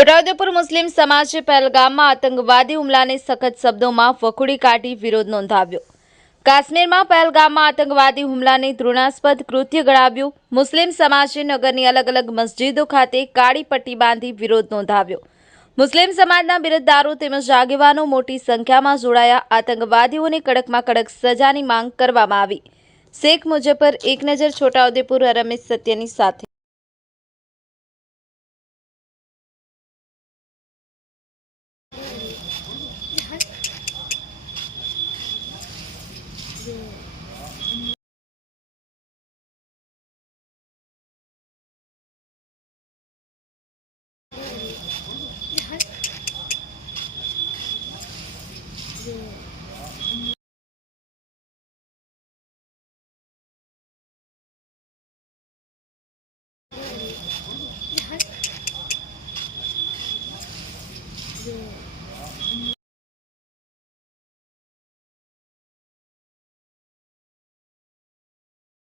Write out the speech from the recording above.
છોટાઉદેપુર મુસ્લિમ સમાજે પહેલગામમાં આતંકવાદી હુમલાને સખત શબ્દોમાં વખોડી કાઢી વિરોધ નોંધાવ્યો। કાશ્મીરમાં પહેલગામમાં આતંકવાદી હુમલાને ઘૃણાસ્પદ કૃત્ય ગણાવ્યું। મુસ્લિમ સમાજે નગરની અલગ અલગ મસ્જિદો ખાતે કાળી પટ્ટી બાંધી વિરોધ નોંધાવ્યો। મુસ્લિમ સમાજના બિરદદારો તેમજ આગેવાનો મોટી સંખ્યામાં જોડાયા। આતંકવાદીઓને કડકમાં કડક સજાની માંગ કરવામાં આવી। શેખ મુજફ્ફર, એક નજર, છોટાઉદેપુર। રમેશ સત્યની સાથે।